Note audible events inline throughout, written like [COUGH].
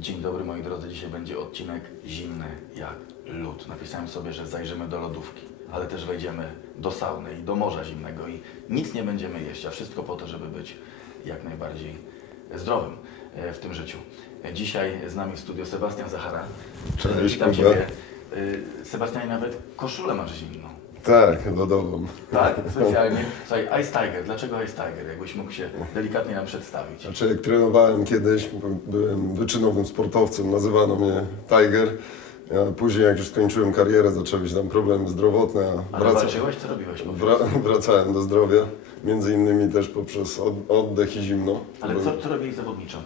Dzień dobry moi drodzy, dzisiaj będzie odcinek zimny jak lód. Napisałem sobie, że zajrzymy do lodówki, ale też wejdziemy do sauny i do morza zimnego i nic nie będziemy jeść, a wszystko po to, żeby być jak najbardziej zdrowym e, w tym życiu. E, Dzisiaj z nami w studio Sebastian Zachara. Cześć, E, Witam. Ciebie. Sebastianie, nawet koszulę masz zimną. Tak, lodową. Tak, specjalnie. Słuchaj, Ice Tiger. Dlaczego Ice Tiger? Jakbyś mógł się delikatnie nam przedstawić. Znaczy jak trenowałem kiedyś, byłem wyczynowym sportowcem, nazywano mnie Tiger. A później jak już skończyłem karierę, zaczęły się tam problemy zdrowotne, a Ale wraca, walczyłeś? Co robiłeś? po wra, [LAUGHS] wracałem do zdrowia. Między innymi też poprzez od, oddech i zimno. Ale co, co robiłeś zawodniczo?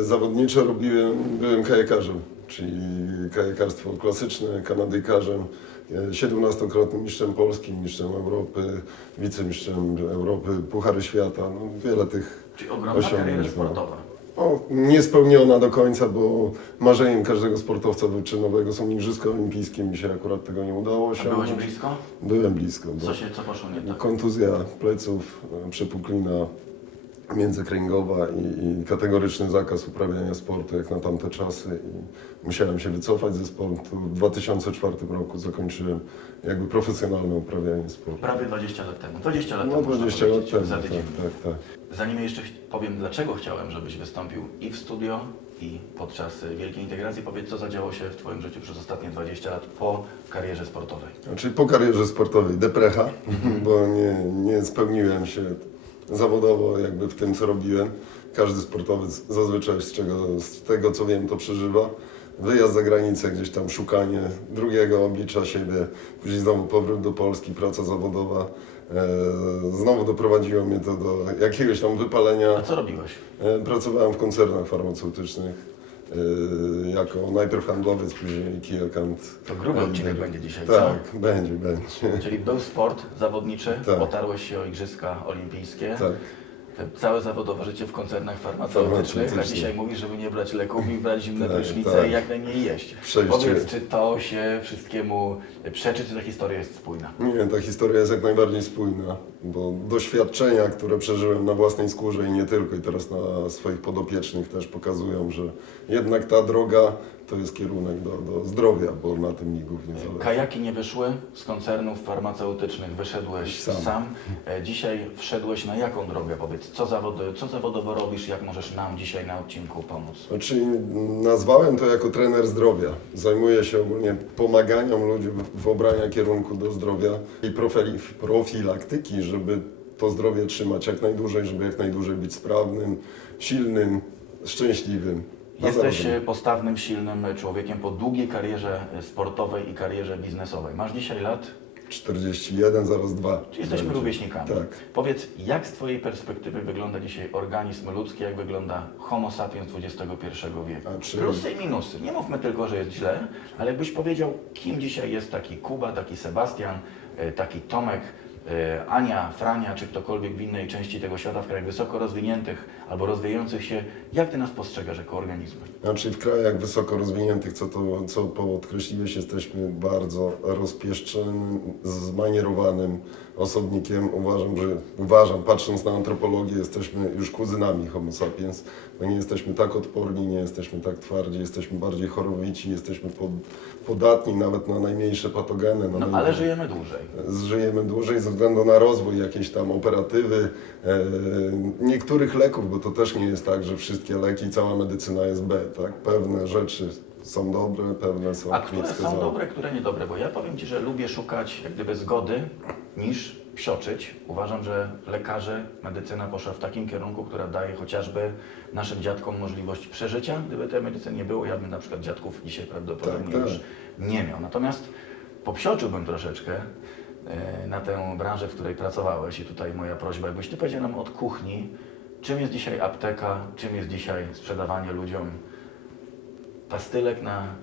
E, Zawodniczo robiłem, byłem kajakarzem, czyli kajakarstwo klasyczne, kanadyjkarzem, e, 17-krotnym mistrzem Polski, mistrzem Europy, wicemistrzem Europy, Puchary Świata, no wiele tych Czyli ogromna osiągnięć. kariera no. sportowa. O, niespełniona do końca, bo marzeniem każdego sportowca wyczynowego są Igrzyska Olimpijskie, mi się akurat tego nie udało A byłeś blisko? Byłem blisko. Bo... Co się, co poszło nie tak? Kontuzja pleców, e, przepuklina międzykręgowa i, i kategoryczny zakaz uprawiania sportu jak na tamte czasy i musiałem się wycofać ze sportu. W 2004 roku zakończyłem jakby profesjonalne uprawianie sportu. Prawie 20 lat temu. 20 lat No temu. można 20 lat powiedzieć, temu, Za tak, tydzień. tak, tak. Zanim jeszcze powiem, dlaczego chciałem, żebyś wystąpił i w studio, i podczas Wielkiej Integracji, powiedz, co zadziało się w Twoim życiu przez ostatnie 20 lat po karierze sportowej. Znaczy po karierze sportowej deprecha, bo nie, nie spełniłem się zawodowo jakby w tym, co robiłem. Każdy sportowiec zazwyczaj z, czego, z tego, co wiem, to przeżywa. Wyjazd za granicę, gdzieś tam szukanie drugiego oblicza siebie, później znowu powrót do Polski, praca zawodowa. E, znowu doprowadziło mnie to do jakiegoś tam wypalenia. A co robiłeś? E, Pracowałem w koncernach farmaceutycznych e, jako najpierw handlowiec, później account. To gruby odcinek będzie dzisiaj, Tak, będzie, będzie. Czyli był sport zawodniczy, Tak. otarłeś się o Igrzyska Olimpijskie. Tak. Całe zawodowe życie w koncernach farmaceutycznych, a dzisiaj mówisz, żeby nie brać leków i brać zimne Tak, prysznice tak. i jak najmniej jeść. Przejście. Powiedz, czy to się wszystkiemu przeczy, czy ta historia jest spójna? Nie, ta historia jest jak najbardziej spójna, bo doświadczenia, które przeżyłem na własnej skórze i nie tylko, i teraz na swoich podopiecznych też pokazują, że jednak ta droga to jest kierunek do, do zdrowia, bo na tym mi głównie zależy. Kajaki nie wyszły z koncernów farmaceutycznych, wyszedłeś sam. Sam. E, Dzisiaj wszedłeś na jaką drogę? Powiedz, co, zawod, co zawodowo robisz, jak możesz nam dzisiaj na odcinku pomóc? Znaczy, nazwałem to jako trener zdrowia. Zajmuję się ogólnie pomaganiem ludziom w obraniu kierunku do zdrowia i profilaktyki, żeby to zdrowie trzymać jak najdłużej, żeby jak najdłużej być sprawnym, silnym, szczęśliwym. Jesteś e, postawnym, silnym człowiekiem po długiej karierze e, sportowej i karierze biznesowej. Masz dzisiaj lat? 41, zaraz 2. Czy jesteśmy rówieśnikami? Tak. Powiedz, jak z Twojej perspektywy wygląda dzisiaj organizm ludzki, jak wygląda homo sapiens XXI wieku? A czy- Plusy i minusy. Nie mówmy tylko, że jest źle, ale jakbyś powiedział, kim dzisiaj jest taki Kuba, taki Sebastian, e, taki Tomek, e, Ania, Frania, czy ktokolwiek w innej części tego świata, w krajach wysoko rozwiniętych albo rozwijających się, jak Ty nas postrzegasz jako organizmy? Znaczy w krajach wysoko rozwiniętych, co, to, co podkreśliłeś, jesteśmy bardzo rozpieszczonym, zmanierowanym osobnikiem. Uważam, że uważam, patrząc na antropologię, jesteśmy już kuzynami homo sapiens. No nie jesteśmy tak odporni, nie jesteśmy tak twardzi, jesteśmy bardziej chorowici, jesteśmy pod, podatni nawet na najmniejsze patogeny. Na No naj- ale żyjemy dłużej. Żyjemy dłużej ze względu na rozwój jakiejś tam operatywy, e, niektórych leków, bo to też nie jest tak, że wszystkie leki, cała medycyna jest B, tak? Pewne rzeczy są dobre, pewne są A które są niewskazane. dobre, które niedobre? Bo ja powiem Ci, że lubię szukać jak gdyby zgody niż psioczyć. Uważam, że lekarze, medycyna poszła w takim kierunku, która daje chociażby naszym dziadkom możliwość przeżycia. Gdyby tej medycyny nie było, ja bym na przykład dziadków dzisiaj prawdopodobnie Tak, tak. już nie miał. Natomiast popsioczyłbym troszeczkę e, na tę branżę, w której pracowałeś i tutaj moja prośba, jakbyś Ty powiedział nam od kuchni, czym jest dzisiaj apteka, czym jest dzisiaj sprzedawanie ludziom pastylek na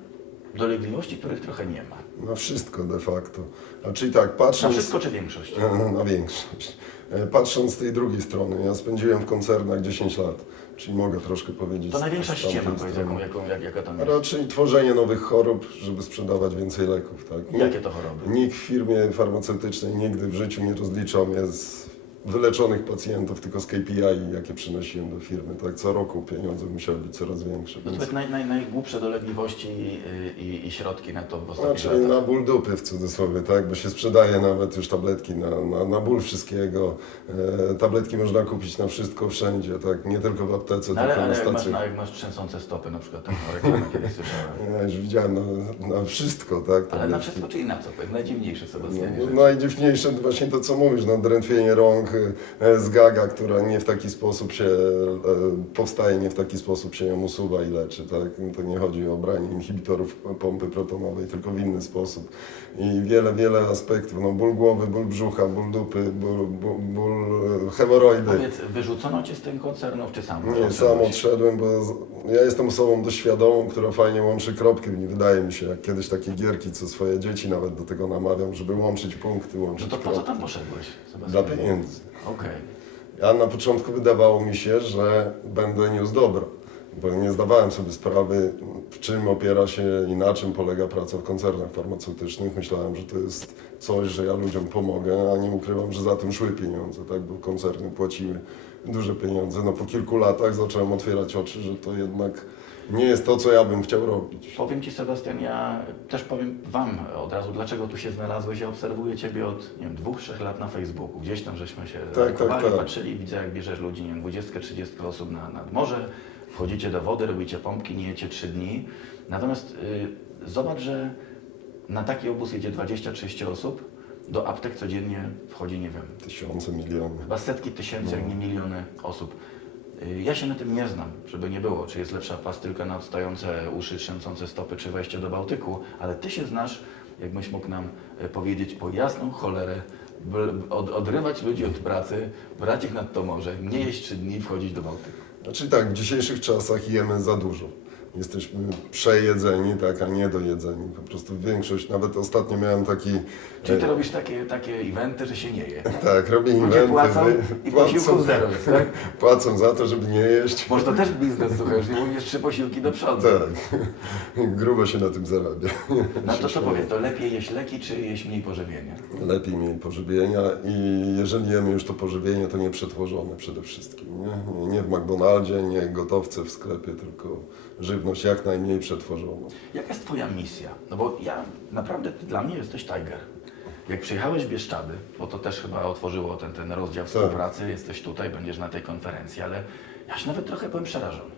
dolegliwości, których trochę nie ma. Na wszystko de facto. A czyli tak, Na patrząc... wszystko czy większość? [LAUGHS] Na większość. E, Patrząc z tej drugiej strony, ja spędziłem w koncernach 10 lat, czyli mogę troszkę powiedzieć... To największa ściema, jaką, jaką, jak, jaka tam jest. Raczej tworzenie nowych chorób, żeby sprzedawać więcej leków, tak? Jakie to choroby? Nikt w firmie farmaceutycznej nigdy w życiu nie rozliczał mnie z wyleczonych pacjentów, tylko z KPI, jakie przynosiłem do firmy. Tak, co roku pieniądze musiały być coraz większe. No to Więc... naj, naj, najgłupsze dolegliwości i, i, i środki na to w ostatnich Znaczy latach. na ból dupy w cudzysłowie, tak? Bo się sprzedaje nawet już tabletki na, na, na ból wszystkiego. E, tabletki można kupić na wszystko, wszędzie, tak? Nie tylko w aptece, No ale, tylko ale na jak, masz, stacji. no, jak masz trzęsące stopy, na przykład taką reklamę kiedyś słyszałem. [LAUGHS] Ja już widziałem na, na wszystko, tak? Ale na Tabletki. wszystko, czyli na co? Najdziwniejsze Sebastianie. No, najdziwniejsze to właśnie to, co mówisz, no, drętwienie rąk, e, zgaga, która nie w taki sposób się e, powstaje, nie w taki sposób się ją usuwa i leczy, tak? To nie chodzi o branie inhibitorów pompy protonowej, tylko w inny sposób. I wiele, wiele aspektów, no, ból głowy, ból brzucha, ból dupy, ból, ból, ból e, hemoroidy. Powiedz, wyrzucono cię z tych koncernów, czy sam? Nie, sam odszedłem, bo z- ja jestem osobą doświadomą, która fajnie łączy kropki. Nie wydaje mi się, jak kiedyś takie gierki, co swoje dzieci nawet do tego namawiam, żeby łączyć punkty, No łączyć to po co kropki. tam poszedłeś, Dla Sebastianie? Okej. Ja na początku wydawało mi się, że będę niósł dobro, bo nie zdawałem sobie sprawy, w czym opiera się i na czym polega praca w koncernach farmaceutycznych. Myślałem, że to jest coś, że ja ludziom pomogę, a nie ukrywam, że za tym szły pieniądze, tak, bo koncerny płaciły duże pieniądze. No po kilku latach zacząłem otwierać oczy, że to jednak nie jest to, co ja bym chciał robić. Powiem Ci, Sebastian, ja też powiem Wam od razu, dlaczego tu się znalazłeś. Ja obserwuję Ciebie od nie wiem, dwóch, trzech lat na Facebooku. Gdzieś tam żeśmy się tak, tak, tak. patrzyli, widzę jak bierzesz ludzi, nie wiem, 20-30 osób na, nad morze, wchodzicie do wody, robicie pompki, nie jecie 3 dni. Natomiast y, zobacz, że na taki obóz jedzie 20-30 osób, do aptek codziennie wchodzi, nie wiem, Tysiące, miliony. chyba setki tysięcy, jak nie miliony osób. Y, Ja się na tym nie znam, żeby nie było, czy jest lepsza pastylka na odstające uszy, trzęsące stopy, czy wejście do Bałtyku, ale Ty się znasz, jakbyś mógł nam y, powiedzieć po jasną cholerę, od, odrywać ludzi od pracy, brać ich nad to morze, nie jeść trzy dni wchodzić do Bałtyku. Znaczy tak, w dzisiejszych czasach jemy za dużo. Jesteśmy przejedzeni, tak, a nie dojedzeni. Po prostu większość, nawet ostatnio miałem taki... Czyli Ty e, robisz takie, takie eventy, że się nie je. Tak, robię Ludzie inwenty. płacą i posiłków zero jest, tak? [LAUGHS] Płacą za to, żeby nie jeść. Może to też biznes, słuchaj, już nie mówisz trzy posiłki do przodu. Tak, [LAUGHS] grubo się na tym zarabia. [LAUGHS] No to co powiedz, to lepiej jeść leki, czy jeść mniej pożywienia? Lepiej mieć pożywienia i jeżeli jemy już to pożywienie, to nie przetworzone przede wszystkim. Nie, nie w McDonaldzie, nie gotowce w sklepie, tylko żywność jak najmniej przetworzoną. Jaka jest Twoja misja? No bo ja naprawdę, Ty dla mnie jesteś Tiger. Jak przyjechałeś w Bieszczady, bo to też chyba otworzyło ten, ten rozdział Tak. współpracy, jesteś tutaj, będziesz na tej konferencji, ale ja się nawet trochę byłem przerażony.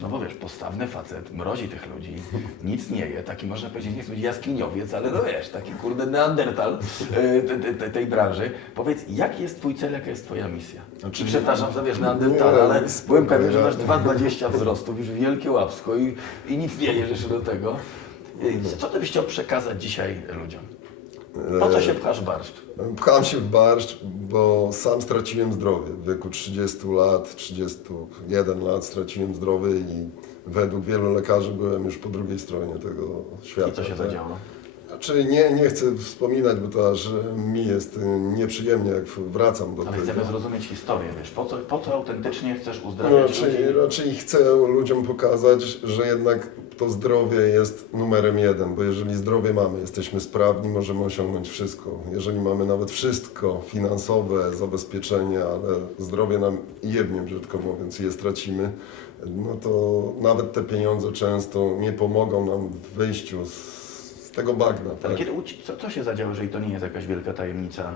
No bo wiesz, postawny facet, mrozi tych ludzi, [LAUGHS] nic nie je, taki można powiedzieć, nie powiedzieć jaskiniowiec, ale no wiesz, taki kurde neandertal e, te, te, te, tej branży. Powiedz, jaki jest Twój cel, jaka jest Twoja misja? Znaczy, Przepraszam za wiesz, neandertal, ale byłem pewien, że masz 2,20 wzrostów, już wielkie łapsko i, i nic nie jeszcze do tego. E, Co Ty byś chciał przekazać dzisiaj ludziom? Po co się pchasz w barszcz? Pcham się w barszcz, bo sam straciłem zdrowie. W wieku 30 lat, 31 lat straciłem zdrowie i według wielu lekarzy byłem już po drugiej stronie tego świata. I co się tak? zadziało? Znaczy nie, nie chcę wspominać, bo to aż mi jest y, nieprzyjemnie, jak wracam do Ale tego. chcemy zrozumieć historię, wiesz, po co, po co autentycznie chcesz No, uzdrawiać ludzi? raczej, raczej chcę ludziom pokazać, że jednak to zdrowie jest numerem jeden, bo jeżeli zdrowie mamy, jesteśmy sprawni, możemy osiągnąć wszystko. Jeżeli mamy nawet wszystko, finansowe, zabezpieczenie, ale zdrowie nam jebnie, brzydko mówiąc, je stracimy, no to nawet te pieniądze często nie pomogą nam w wyjściu z, z tego bagna. Ale Tak? kiedy co, co się zadziało, jeżeli to nie jest jakaś wielka tajemnica?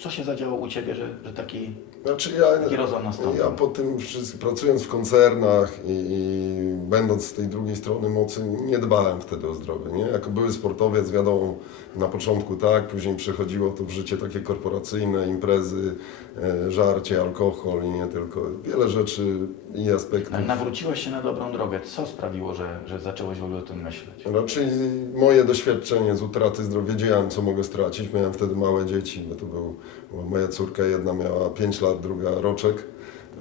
Co się zadziało u Ciebie, że, że taki... Znaczy ja, Jaki rozłam nastąpił? ja po tym wszystkim, pracując w koncernach i, i będąc z tej drugiej strony mocy, nie dbałem wtedy o zdrowie. Nie? Jako były sportowiec, wiadomo, na początku tak, później przechodziło to w życie takie korporacyjne, imprezy, e, żarcie, alkohol i nie tylko. Wiele rzeczy i aspektów. Ale nawróciłeś się na dobrą drogę. Co sprawiło, że, że zacząłeś w ogóle o tym myśleć? Raczej moje doświadczenie z utraty zdrowia, wiedziałem co mogę stracić. Miałem wtedy małe dzieci, bo to był, bo moja córka jedna miała 5 lat, druga roczek,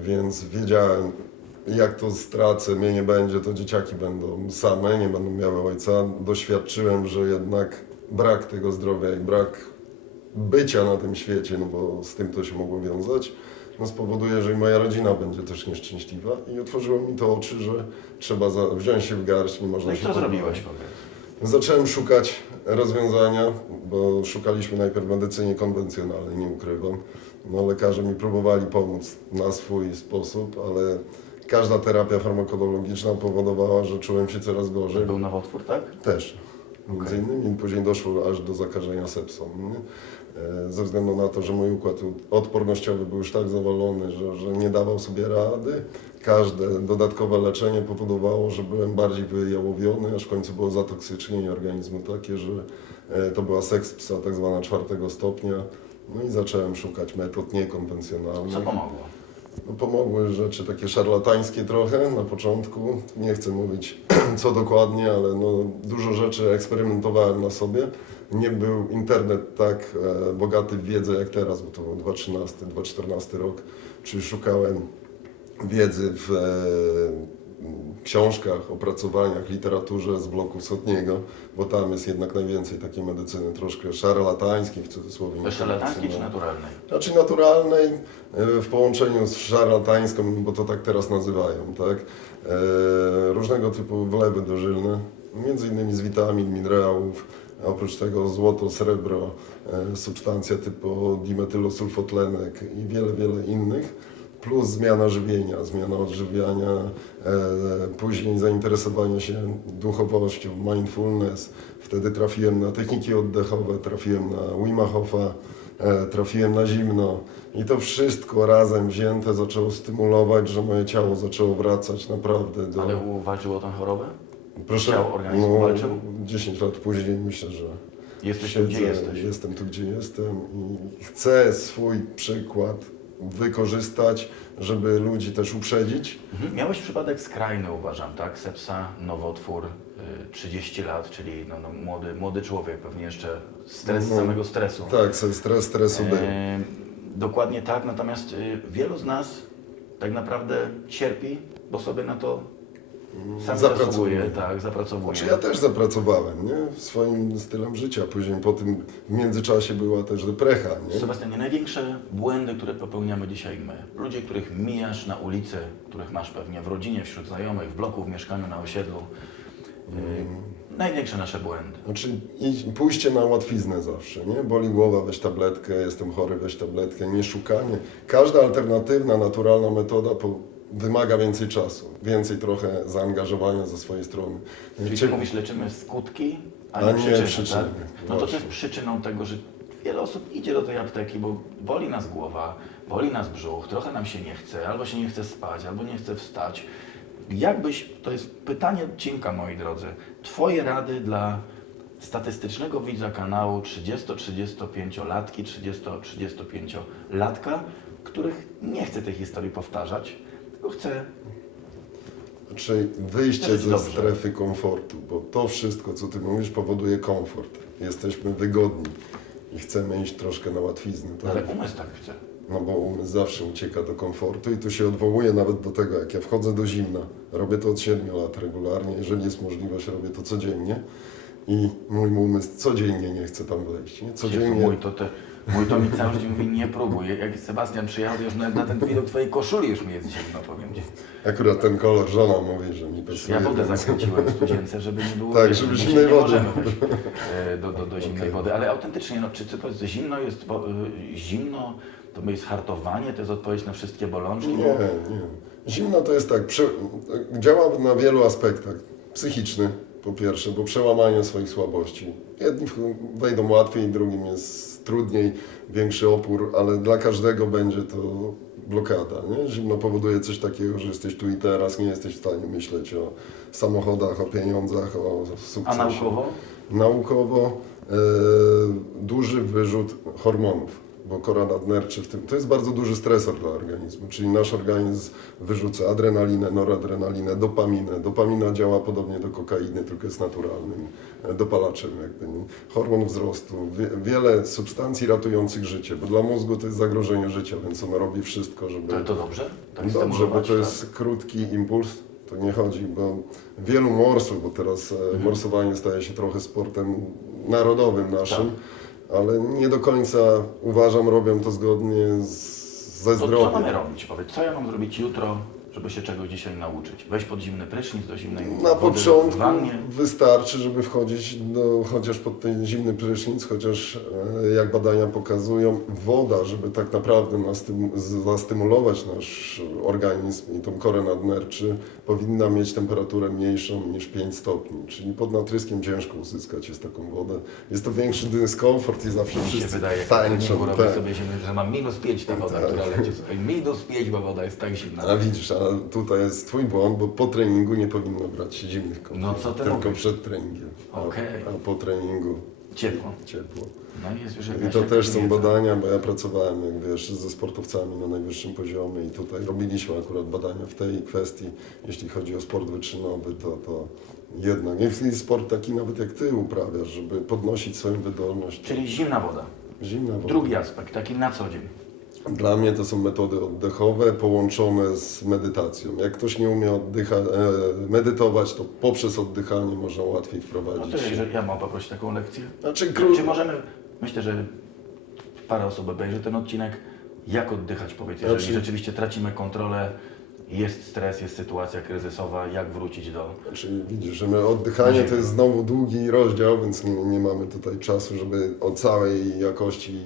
więc wiedziałem jak to stracę, mnie nie będzie, to dzieciaki będą same, nie będą miały ojca. Doświadczyłem, że jednak brak tego zdrowia i brak bycia na tym świecie, no bo z tym to się mogło wiązać, no spowoduje, że i moja rodzina będzie też nieszczęśliwa i otworzyło mi to oczy, że trzeba za, wziąć się w garść, nie można No i się co zrobiłeś, powiedz? Zacząłem szukać rozwiązania, bo szukaliśmy najpierw medycyny konwencjonalnej, nie ukrywam. No, lekarze mi próbowali pomóc na swój sposób, ale każda terapia farmakologiczna powodowała, że czułem się coraz gorzej. Był nowotwór, tak? Też. Między innymi później doszło aż do zakażenia sepsą. Nie? E, Ze względu na to, że mój układ odpornościowy był już tak zawalony, że, że nie dawał sobie rady. Każde dodatkowe leczenie powodowało, że byłem bardziej wyjałowiony, aż w końcu było zatoksycznienie organizmu takie, że e, to była sekspsa tak zwana czwartego stopnia. No i zacząłem szukać metod niekonwencjonalnych. Co pomogło? No, pomogły rzeczy takie szarlatańskie trochę na początku. Nie chcę mówić co dokładnie, ale no, dużo rzeczy eksperymentowałem na sobie. Nie był internet tak e, bogaty w wiedzę jak teraz, bo to był 2013, 2014 rok, czyli szukałem wiedzy w e, książkach, opracowaniach, literaturze z bloku wschodniego, bo tam jest jednak najwięcej takiej medycyny, troszkę szarlatańskiej w cudzysłowie. Szarlatańskiej czy niekonwencjonalnej. naturalnej? Znaczy naturalnej e, w połączeniu z szarlatańską, bo to tak teraz nazywają, tak? E, różnego typu wlewy dożylne, między innymi z witamin, minerałów, oprócz tego złoto, srebro, e, substancja typu dimetylosulfotlenek i wiele, wiele innych. Plus zmiana żywienia, zmiana odżywiania, e, później zainteresowanie się duchowością, mindfulness. Wtedy trafiłem na techniki oddechowe, trafiłem na Wima Hofa, e, trafiłem na zimno i to wszystko razem wzięte zaczęło stymulować, że moje ciało zaczęło wracać naprawdę do... Ale uwalczyło tę chorobę? Proszę, ciało, organizm walczył? 10 lat później myślę, że Jesteś tu, gdzie jesteś. jestem tu, gdzie jestem i chcę swój przykład wykorzystać, żeby ludzi też uprzedzić. Mhm. Miałeś przypadek skrajny, uważam, tak? Sepsa, nowotwór, y, 30 lat, czyli no, no, młody, młody człowiek, pewnie jeszcze stres No, samego stresu. Tak, se- stres stresu był. E, dokładnie tak, natomiast y, wielu z nas tak naprawdę cierpi, bo sobie na to sam Zapracowuje. tak, zapracowuje. Znaczy ja też zapracowałem, nie? Swoim stylem życia. Później po tym w międzyczasie była też deprecha, nie? Sebastianie, największe błędy, które popełniamy dzisiaj my, ludzie, których mijasz na ulicy, których masz pewnie w rodzinie, wśród znajomych, w bloku, w mieszkaniu, na osiedlu, y, największe nasze błędy. Znaczy i pójście na łatwiznę zawsze, nie? Boli głowa, weź tabletkę, jestem chory, weź tabletkę, nie szukanie. Każda alternatywna, naturalna metoda po, wymaga więcej czasu, więcej trochę zaangażowania ze swojej strony. Czyli Cie- ty mówisz, leczymy skutki, a A nie nie przyczyny, przyczyny, tak? No to właśnie. jest przyczyną tego, że wiele osób idzie do tej apteki, bo boli nas głowa, boli nas brzuch, trochę nam się nie chce, albo się nie chce spać, albo nie chce wstać. Jakbyś, to jest pytanie odcinka, moi drodzy, Twoje rady dla statystycznego widza kanału 30-35-latki, 30-35-latka, których nie chce tej historii powtarzać, tylko chce Czyli wyjście Jest ze dobrze. strefy komfortu, bo to wszystko, co ty mówisz, powoduje komfort. Jesteśmy wygodni i chcemy iść troszkę na łatwiznę. Tak? ale umysł tak chce. No bo umysł zawsze ucieka do komfortu i tu się odwołuje nawet do tego, jak ja wchodzę do zimna. Robię to od 7 lat regularnie, jeżeli jest możliwość, robię to codziennie. I mój umysł codziennie nie chce tam wejść. Nie? Jezu, Codziennie. Mój to, mój to mi cały dzień mówi, nie próbuj. Jak Sebastian przyjechał, już na, na ten widok twojej koszuli już mi jest zimno, powiem ci. Akurat ten kolor żona mówi, że mi pasuje. Ja wodę zakręciłem w studzience, żeby nie było... Tak, żeby zimnej nie wody. możemy wejść, [LAUGHS] e, do, do, do zimnej Okej. wody, ale autentycznie, no, czy, to jest zimno, jest bo, y, zimno, to jest hartowanie, to jest odpowiedź na wszystkie bolączki? Nie, nie. Zimno to jest tak, działa na wielu aspektach. Psychiczny po pierwsze, bo przełamanie swoich słabości. Jedni wejdą łatwiej, drugim jest trudniej, większy opór, ale dla każdego będzie to blokada. Nie? Zimno powoduje coś takiego, że jesteś tu i teraz, nie jesteś w stanie myśleć o samochodach, o pieniądzach, o sukcesie. A naukowo? Naukowo e, duży wyrzut hormonów, bo kora nadnerczy w tym, to jest bardzo duży stresor dla organizmu, czyli nasz organizm wyrzuca adrenalinę, noradrenalinę, dopaminę. Dopamina działa podobnie do kokainy, tylko jest naturalnym e, dopalaczem jakby. Hormon wzrostu, wie, wiele substancji ratujących życie, bo dla mózgu to jest zagrożenie życia, więc on robi wszystko, żeby... To, to dobrze? Tak Dobrze, bo to tak? jest krótki impuls. To nie chodzi, bo wielu morsów, bo teraz e, Mhm. morsowanie staje się trochę sportem narodowym naszym, Tak. Ale nie do końca uważam, robią to zgodnie z, ze To co mamy zdrowiem. robić? Powiedz, co ja mam zrobić jutro, żeby się czegoś dzisiaj nauczyć? Wejść pod zimny prysznic, do zimnej Na wody początku w wannie? wystarczy, żeby wchodzić do, chociaż pod ten zimny prysznic, chociaż e, jak badania pokazują, woda, żeby tak naprawdę zastymulować nasz organizm i tą korę nadnerczy, powinna mieć temperaturę mniejszą niż 5 stopni. Czyli pod natryskiem ciężko uzyskać jest taką wodę. Jest to większy dyskomfort i zawsze Mi się wszyscy wydaje, jak tańczą. tak. sobie zimny, że mam minus 5 ta woda, Tak. która leci. Minus 5, bo woda jest tak zimna. A widzisz, a tutaj jest twój błąd, bo po treningu nie powinno brać zimnych kąpieli. No co ty Tylko mówisz? przed treningiem. A- Okej. A po treningu Ciepło. ciepło. No i jest już I jakaś to też są wiedza. badania, bo ja pracowałem, jak wiesz, ze sportowcami na najwyższym poziomie i tutaj robiliśmy akurat badania w tej kwestii, jeśli chodzi o sport wyczynowy, to, to jednak, jeśli sport taki nawet jak ty uprawiasz, żeby podnosić swoją wydolność, Czyli zimna woda. zimna woda. Drugi aspekt, taki na co dzień. Dla mnie to są metody oddechowe połączone z medytacją. Jak ktoś nie umie oddycha, e, medytować, to poprzez oddychanie można łatwiej No wprowadzić to się. jeżeli ja mam poprosić taką lekcję. Znaczy, kró... Czy możemy, myślę, że parę osób obejrzy ten odcinek, jak oddychać, powiedz, jeżeli Znaczy- rzeczywiście tracimy kontrolę, jest stres, jest sytuacja kryzysowa, jak wrócić do... Czyli widzisz, że my oddychanie to jest znowu długi rozdział, więc nie, nie mamy tutaj czasu, żeby o całej jakości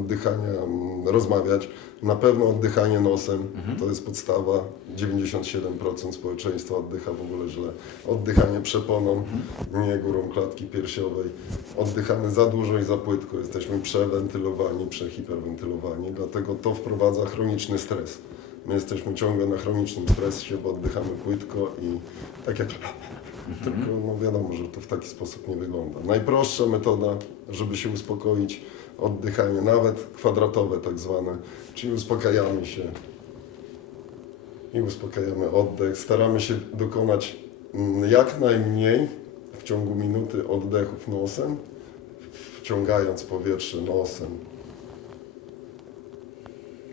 oddychania mm, rozmawiać. Na pewno oddychanie nosem to jest podstawa. 97% społeczeństwa oddycha w ogóle źle. Oddychanie przeponą, nie górą klatki piersiowej. Oddychamy za dużo i za płytko. Jesteśmy przewentylowani, przehiperwentylowani, dlatego to wprowadza chroniczny stres. My jesteśmy ciągle na chronicznym stresie, bo oddychamy płytko i tak jak tylko no wiadomo, że to w taki sposób nie wygląda. Najprostsza metoda, żeby się uspokoić, oddychanie, nawet kwadratowe tak zwane, czyli uspokajamy się i uspokajamy oddech. Staramy się dokonać mm, jak najmniej w ciągu minuty oddechów nosem, wciągając powietrze nosem.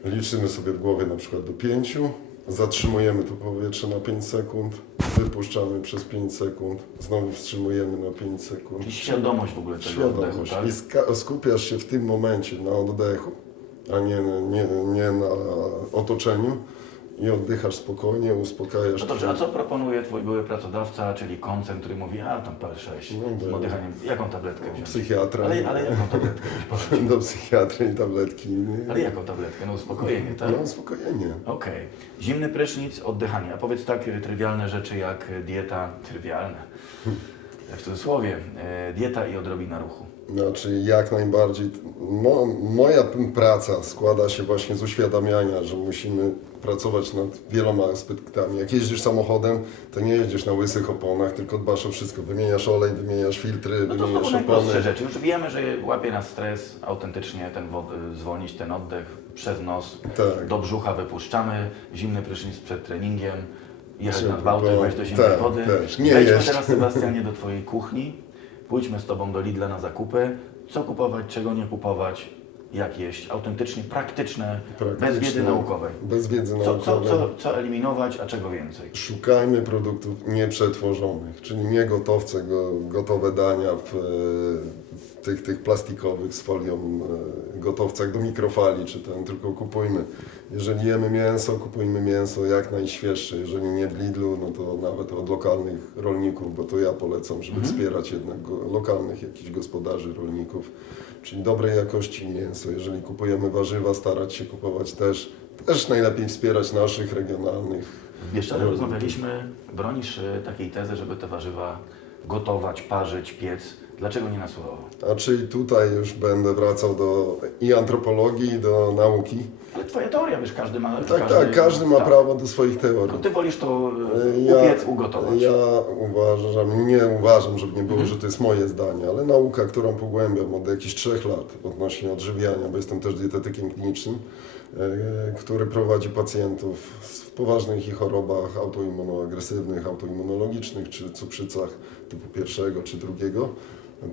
Liczymy sobie w głowie na przykład do pięciu, zatrzymujemy to powietrze na 5 sekund, wypuszczamy przez 5 sekund, znowu wstrzymujemy na 5 sekund. Czyli świadomość w ogóle tego oddechu, Świadomość. tak? I ska- skupiasz się w tym momencie na oddechu, a nie, nie, nie na otoczeniu i oddychasz spokojnie, uspokajasz. No dobrze, a co proponuje Twój były pracodawca, czyli koncern, który mówi, a tam PL6, No z oddychaniem, jaką tabletkę wziąć? Psychiatra. Ale, ale jaką tabletkę wziąć? [LAUGHS] Do psychiatry i tabletki. Ale jaką tabletkę? No uspokojenie, tak? No uspokojenie. Okej. Zimny prysznic, oddychanie. A powiedz tak y, trywialne rzeczy jak dieta, trywialne, [LAUGHS] jak w cudzysłowie, y, dieta i odrobina ruchu. Znaczy jak najbardziej. Mo, moja praca składa się właśnie z uświadamiania, że musimy pracować nad wieloma aspektami. Jak jeździsz samochodem, to nie jeździsz na łysych oponach, tylko dbasz o wszystko. Wymieniasz olej, wymieniasz filtry, No to znowu wymieniasz najprostsze opony. rzeczy. Już wiemy, że łapie nas stres, autentycznie ten wod- y, zwolnić ten oddech przez nos, Tak. do brzucha wypuszczamy, zimny prysznic przed treningiem, jechać Żeby nad Bałtyk, było- wejść do zimnej tak, wody. też. Nie Wejdźmy jeść. teraz Sebastianie do Twojej kuchni, pójdźmy z Tobą do Lidla na zakupy, co kupować, czego nie kupować, jak jeść, autentycznie praktyczne, bez wiedzy Praktyczne, naukowej. Bez wiedzy Co, co, naukowej. co, co eliminować, a czego więcej? Szukajmy produktów nieprzetworzonych, czyli nie gotowce, go, gotowe dania w, tych, tych plastikowych z folią e, gotowcach do mikrofali, czy ten, tylko kupujmy. Jeżeli jemy mięso, kupujmy mięso jak najświeższe. Jeżeli nie w Lidlu, no to nawet od lokalnych rolników, bo to ja polecam, żeby wspierać jednak lokalnych jakichś gospodarzy, rolników, czyli dobrej jakości mięso. Jeżeli kupujemy warzywa, starać się kupować też, też najlepiej wspierać naszych regionalnych Bieszczadach rozmawialiśmy, bronisz y, takiej tezy, żeby te warzywa gotować, parzyć, piec. Dlaczego nie na surowo? A czyli tutaj już będę wracał do i antropologii, i do nauki. Ale twoja teoria, wiesz, każdy ma... Tak, tak, każdy ma tak. prawo do swoich teorii. Tylko ty wolisz to y, Ja- upiec, ugotować. Ja uważam, nie uważam, żeby nie było, że to jest moje zdanie, ale nauka, którą pogłębiam od jakichś trzech lat odnośnie odżywiania, bo jestem też dietetykiem klinicznym, e, który prowadzi pacjentów w poważnych ich chorobach autoimmunoagresywnych, autoimmunologicznych czy cukrzycach typu pierwszego czy drugiego,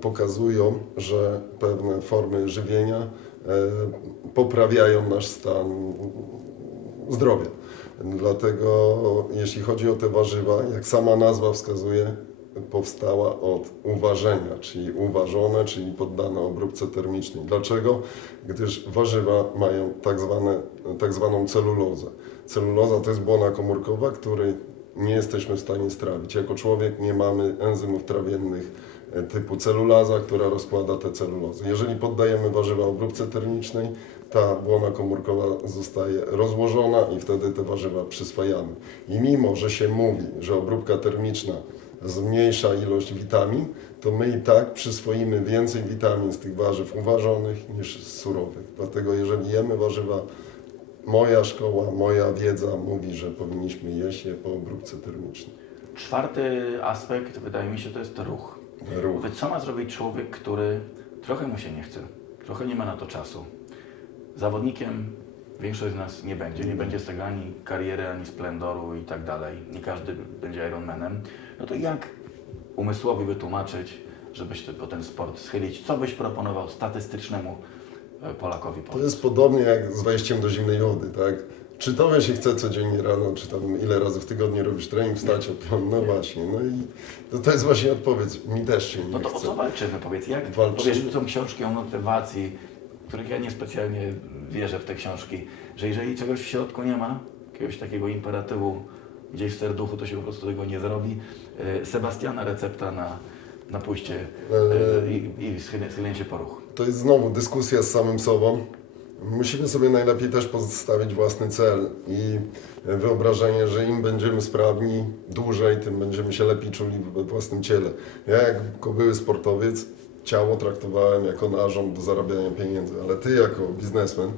pokazują, że pewne formy żywienia e, poprawiają nasz stan zdrowia. Dlatego jeśli chodzi o te warzywa, jak sama nazwa wskazuje, powstała od uważenia, czyli uważone, czyli poddane obróbce termicznej. Dlaczego? Gdyż warzywa mają tak, zwane, tak zwaną celulozę. Celuloza to jest błona komórkowa, której nie jesteśmy w stanie strawić. Jako człowiek nie mamy enzymów trawiennych e, typu celulaza, która rozkłada te celulozy. Jeżeli poddajemy warzywa obróbce termicznej, ta błona komórkowa zostaje rozłożona i wtedy te warzywa przyswajamy. I mimo, że się mówi, że obróbka termiczna zmniejsza ilość witamin, to my i tak przyswoimy więcej witamin z tych warzyw uważonych niż z surowych. Dlatego jeżeli jemy warzywa, moja szkoła, moja wiedza mówi, że powinniśmy jeść je po obróbce termicznej. Czwarty aspekt, wydaje mi się, to jest ruch. Ruch. Mówię, co ma zrobić człowiek, który trochę mu się nie chce, trochę nie ma na to czasu. Zawodnikiem większość z nas nie będzie, nie będzie z tego ani kariery, ani splendoru i tak dalej. Nie każdy będzie Ironmanem. No to jak umysłowi wytłumaczyć, żeby się po ten sport schylić? Co byś proponował statystycznemu Polakowi? To jest podobnie jak z wejściem do zimnej wody, tak? Czy tobie się chce codziennie rano, czy tam ile razy w tygodniu robisz trening, wstać o piątej? No właśnie, no i to, to jest właśnie odpowiedź. Mi też się nie No to o chce. co walczymy? Powiedz, jak Walczymy. powiesz, są książki o motywacji, których ja niespecjalnie wierzę w te książki, że jeżeli czegoś w środku nie ma, jakiegoś takiego imperatywu gdzieś w serduchu, to się po prostu tego nie zrobi. E, Sebastiana recepta na, na pójście e, i, i schylenie, schylenie się po ruch. To jest znowu dyskusja z samym sobą. Musimy sobie najlepiej też postawić własny cel i wyobrażenie, że im będziemy sprawni dłużej, tym będziemy się lepiej czuli we własnym ciele. Ja jako były sportowiec ciało traktowałem jako narząd do zarabiania pieniędzy, ale ty jako biznesmen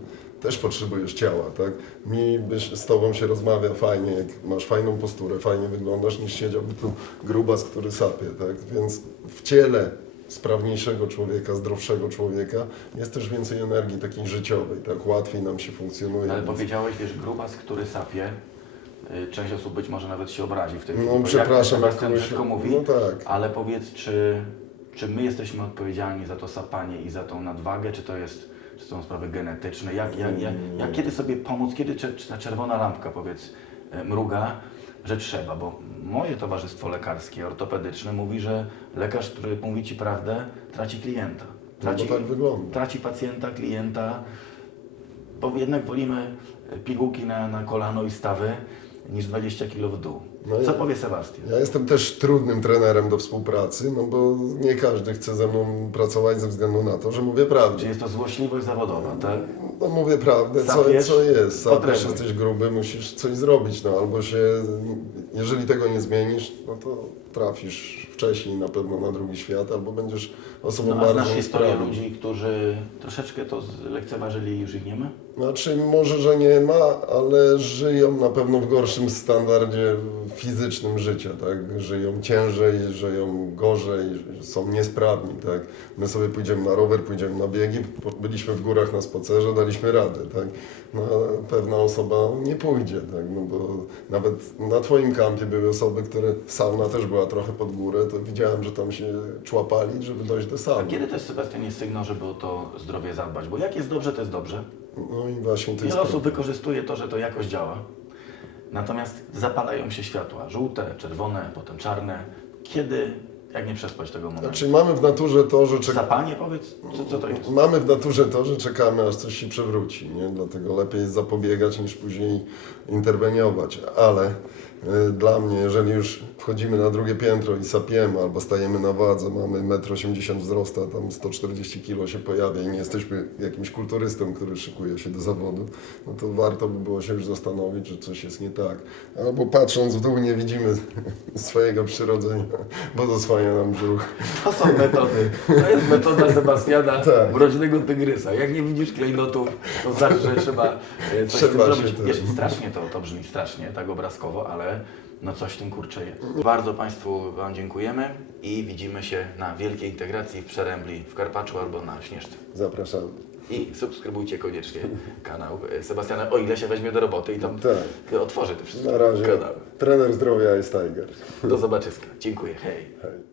też potrzebujesz ciała, tak? Mi byś, z tobą się rozmawia fajnie, jak masz fajną posturę, fajnie wyglądasz, niż siedziałby tu grubas, który sapie, tak? Więc w ciele sprawniejszego człowieka, zdrowszego człowieka jest też więcej energii takiej życiowej, tak? Łatwiej nam się funkcjonuje. Ale więc- powiedziałeś, wiesz, grubas, który sapie, y, część osób być może nawet się obrazi w chwili. No przepraszam, jak kogoś... brzydko mówi, No tak. Ale powiedz, czy, czy my jesteśmy odpowiedzialni za to sapanie i za tą nadwagę, czy to jest, czy są sprawy genetyczne? Jak, jak, jak, jak kiedy sobie pomóc, kiedy czy, czy ta czerwona lampka, powiedz, e, mruga, że trzeba? Bo moje towarzystwo lekarskie, ortopedyczne mówi, że lekarz, który mówi Ci prawdę, traci klienta. Traci, No tak wygląda. traci pacjenta, klienta, bo jednak wolimy pigułki na, na kolano i stawy niż 20 kg w dół. No Co ja- powie Sebastian? Ja jestem też trudnym trenerem do współpracy, no bo nie każdy chce ze mną pracować ze względu na to, że mówię Czy prawdę. jest to złośliwość zawodowa, tak? No mówię prawdę, co, Sapiesz? co jest. Sapiesz, Potrebuj. jesteś gruby, musisz coś zrobić, no albo się, jeżeli tego nie zmienisz, no to trafisz wcześniej na pewno na drugi świat, albo będziesz osobą No, a bardzo znasz historię ludzi, którzy troszeczkę to zlekceważyli i już ich nie ma? Znaczy, może, że nie ma, ale żyją na pewno w gorszym standardzie fizycznym życia, tak? Żyją ciężej, żyją gorzej, są niesprawni, tak? My sobie pójdziemy na rower, pójdziemy na biegi, byliśmy w górach na spacerze, daliśmy radę, tak? No, a pewna osoba nie pójdzie, tak? No bo nawet na Twoim kampie były osoby, które, sauna też była trochę pod górę, to widziałem, że tam się człapali, żeby dojść do A sauny. kiedy to jest, Sebastianie, sygnał, żeby o to zdrowie zadbać? Bo jak jest dobrze, to jest dobrze. No i właśnie to jest Wiele osób wykorzystuje to, że to jakoś działa. Natomiast zapalają się światła. Żółte, czerwone, potem czarne. Kiedy, jak nie przespać tego momentu? Znaczy, mamy w naturze to, że czeka- Zapanie, powiedz, co, co to jest? Mamy w naturze to, że czekamy, aż coś się przewróci, nie? dlatego lepiej jest zapobiegać niż później interweniować. Ale dla mnie, jeżeli już wchodzimy na drugie piętro i sapiemy albo stajemy na wadze, mamy 1,80 m wzrostu, a tam 140 kg się pojawia i nie jesteśmy jakimś kulturystą, który szykuje się do zawodu, no to warto by było się już zastanowić, że coś jest nie tak. Albo patrząc w dół nie widzimy [LAUGHS] swojego przyrodzenia, bo zasłania nam brzuch. To są metody. To jest metoda Sebastiana, [LAUGHS] Tak. mrocznego tygrysa. Jak nie widzisz klejnotów, to znaczy, że trzeba e, coś Trzeba z tym zrobić. strasznie to, to brzmi, strasznie, tak obrazkowo, ale no coś w tym kurczę jest. Bardzo Państwu Wam dziękujemy i widzimy się na wielkiej integracji w Przerębli, w Karpaczu albo na Śnieżce. Zapraszamy. I subskrybujcie koniecznie kanał e, Sebastiana, o ile się weźmie do roboty i tam Tak. otworzy te wszystkie Na razie kanały. trener zdrowia jest Tiger. Do zobaczyska. Dziękuję. Hej. Hej.